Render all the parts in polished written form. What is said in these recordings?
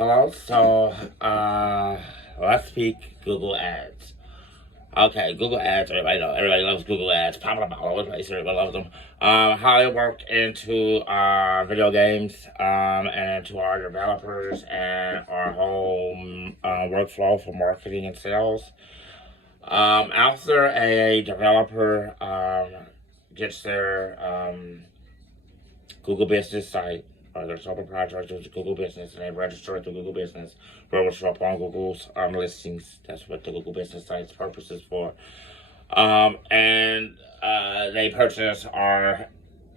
Hello. Let's speak Google Ads. Okay, Google Ads. Everybody loves Google Ads. Popping up all over the place. Everybody loves them. How they work into video games, and to our developers and our whole workflow for marketing and sales. After a developer gets their Google Business site or their sole proprietorship with Google Business, and they register it to Google Business, where it will show up on Google's listings. That's what the Google Business site's purpose is for. And they purchase our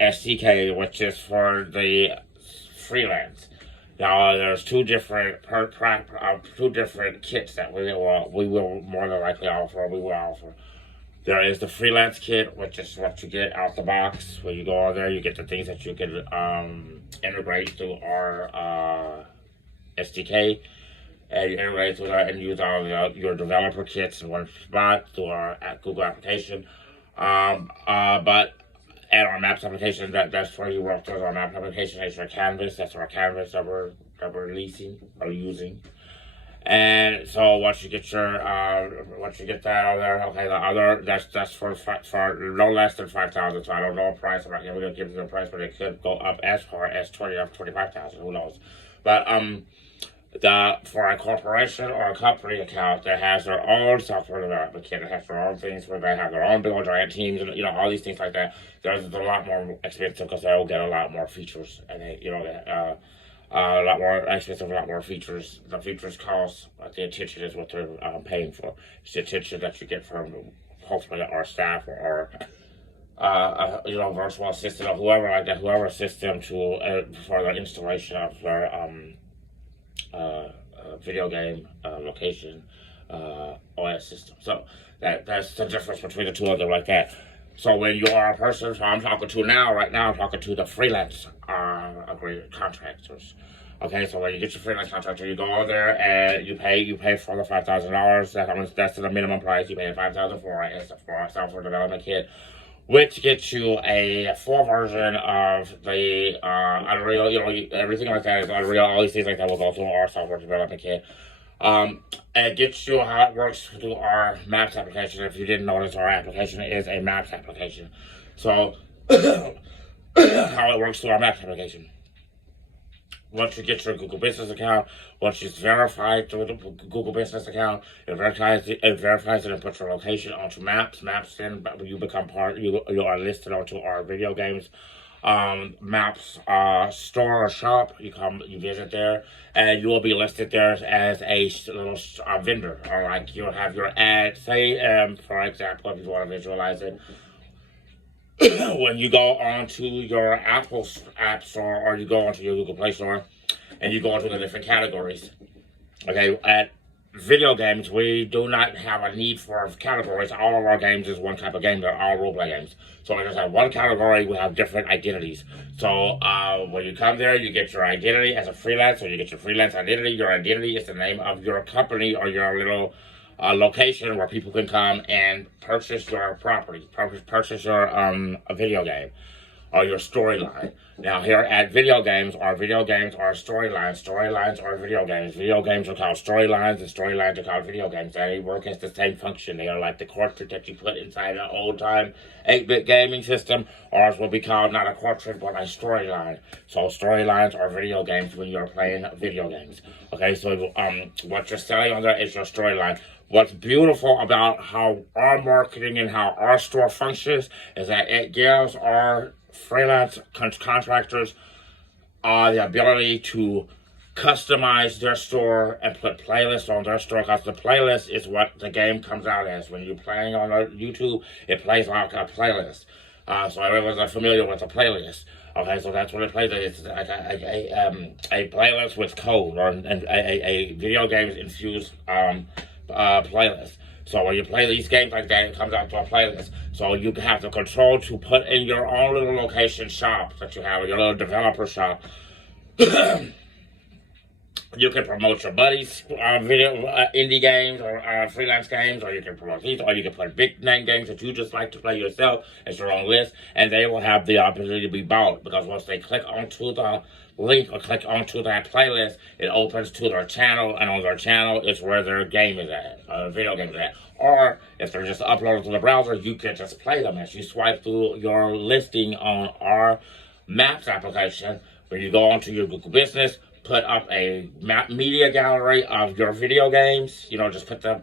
SDK, which is for the freelance. Now, there's two different kits that we will more than likely offer. We will offer. There is the freelance kit, which is what you get out the box. When you go on there, you get the things that you can integrate through our SDK, and you integrate through that and use all your developer kits in one spot through our Google application. But and our Maps application, that's where you work with our Maps application. That's our Canvas. That's our Canvas that we're releasing or using. And so once you get that out there, okay, the other that's for no less than 5,000. So I don't know a price. I'm not gonna give you a price, but it could go up as far as 25,000. Who knows? But for a corporation or a company account that has their own software development kit, that has their own things where they have their own big giant teams, and all these things like that, there's a lot more expensive because they will get a lot more features, and a lot more expensive, a lot more features. The features cost, but the attention is what they're paying for. It's the attention that you get from hopefully our staff or virtual assistant or whoever like that, whoever assists them to for the installation of their video game location OS system. So that's the difference between the two of them like that. So when you are a person, so I'm talking to right now I'm talking to the freelance contractors. Okay, so when you get your freelance contractor, you go over there and you pay for the $5,000. That's the minimum price. You pay $5,000 for a software development kit, which gets you a full version of the Unreal. Everything like that is Unreal. All these things like that will go through our software development kit. And it gets you how it works through our Maps application. If you didn't notice, our application is a Maps application. So, how it works through our Maps application. Once you get your Google Business account, once it's verified through the Google Business account, it verifies it and puts your location onto Maps. Maps, then you become you are listed onto our video games Maps store or shop. You visit there, and you will be listed there as a little vendor, or like you'll have your ad. Say, for example, if you want to visualize it, when you go onto your Apple App Store or you go onto your Google Play Store, and you go into the different categories. Okay, at video games, we do not have a need for categories. All of our games is one type of game. They're all role-play games. So we just have one category. We have different identities. So when you come there, you get your identity as a freelancer. You get your freelance identity. Your identity is the name of your company or your little location where people can come and purchase your property, purchase your a video game or your storyline. Now here at video games, our video games are storylines. Storylines are video games. Video games are called storylines, and storylines are called video games. They work as the same function. They are like the cartridge that you put inside an old-time 8-bit gaming system. Ours will be called not a cartridge, but a storyline. So storylines are video games when you're playing video games. Okay, so what you're selling on there is your storyline. What's beautiful about how our marketing and how our store functions is that it gives our freelance contractors the ability to customize their store and put playlists on their store, because the playlist is what the game comes out as. When you're playing on YouTube, it plays like a playlist. So everyone's familiar with a playlist. Okay, so that's what it plays. It's like a playlist with code, or a video games infused playlist. So when you play these games like that, it comes out to a playlist. So you have the control to put in your own little location shop that you have, your little developer shop. You can promote your buddies' video indie games or freelance games, or you can promote these, or you can put big name games that you just like to play yourself as your own list, and they will have the opportunity to be bought, because once they click onto the link or click onto that playlist, it opens to their channel, and on their channel is where their game is at, video game is at. Or if they're just uploaded to the browser, you can just play them as you swipe through your listing on our Maps application. When you go onto your Google Business, put up a map media gallery of your video games. You know, just put the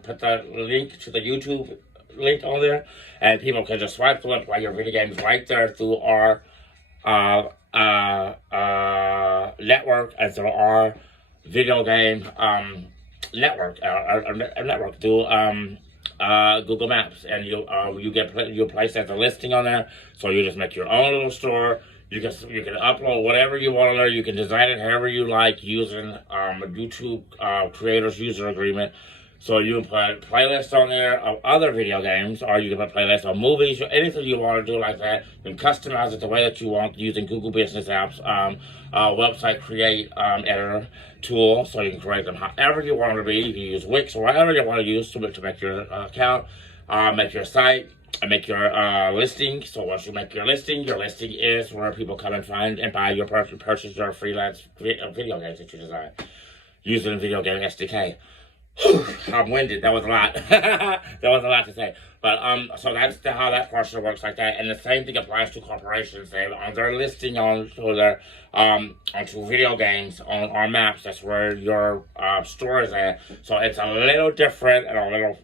link to the YouTube link on there, and people can just swipe through and play your video games right there through our network and through our video game network through Google Maps, and you place as a listing on there. So you just make your own little store. You can upload whatever you want on there. You can design it however you like using a YouTube creators user agreement. So you can put playlists on there of other video games, or you can put playlists of movies, or anything you want to do like that. You can customize it the way that you want using Google Business Apps, website create editor tool, so you can create them however you want it to be. You can use Wix or whatever you want to use to make your account, make your site, and make your listing. So once you make your listing is where people come and find and buy your purchase your freelance video games that you design using Video Game SDK. I'm winded. That was a lot. That was a lot to say. But so that's how that portion works like that. And the same thing applies to corporations. They on their listing onto their onto video games on our maps. That's where your store is at. So it's a little different and a little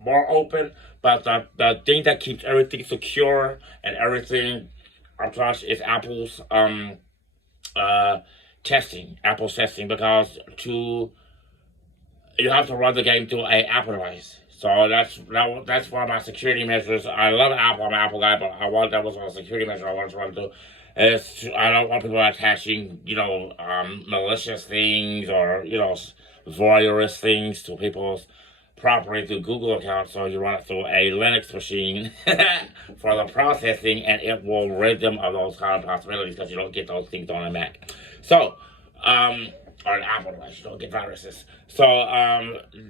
more open. But the thing that keeps everything secure and everything up to is Apple's testing. Apple's testing, because you have to run the game through an Apple device. So that's one of my security measures. I love Apple. I'm an Apple guy, but that was a security measure I wanted to run through. I don't want people attaching, malicious things or, voyeurist things to people's property through Google accounts. So you run it through a Linux machine for the processing, and it will rid them of those kind of possibilities, because you don't get those things on a Mac. So, or an Apple device, you don't get viruses. So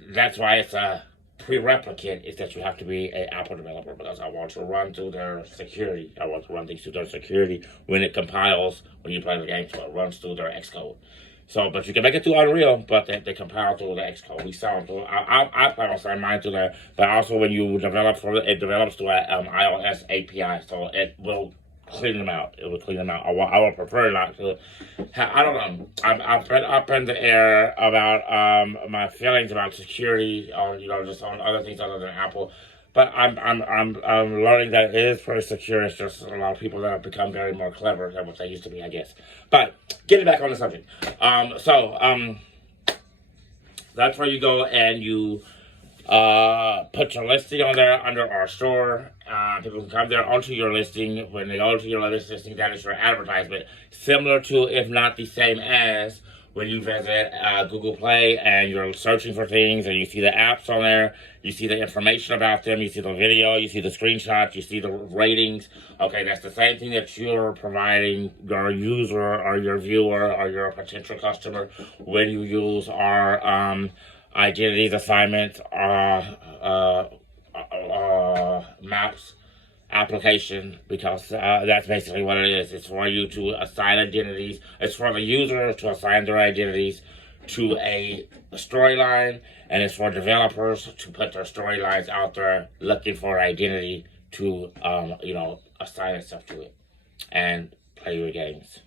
that's why it's a prerequisite, is that you have to be an Apple developer, because I want to run through their security. I want to run things through their security when it compiles, when you play the game, so it runs through their Xcode. So, but you can make it through Unreal, but they compile through the Xcode. We sell them through, I plan on selling mine through there, but also when you develop for it, it develops through an iOS API, so it will clean them out. It will clean them out. I would prefer not to. I don't know. I've been up in the air about my feelings about security on just on other things other than Apple. But I'm learning that it is pretty secure. It's just a lot of people that have become very more clever than what they used to be, I guess. But getting back on the subject. That's where you go and you put your listing on there under our store. People can come there onto your listing. When they go to your listing, that is your advertisement. Similar to, if not the same as, when you visit Google Play and you're searching for things and you see the apps on there, you see the information about them, you see the video, you see the screenshots, you see the ratings. Okay, that's the same thing that you're providing your user or your viewer or your potential customer when you use our identities assignment maps application, because that's basically what it is. It's for you to assign identities. It's for the user to assign their identities to a storyline, and it's for developers to put their storylines out there looking for identity to assign itself to it and play your games.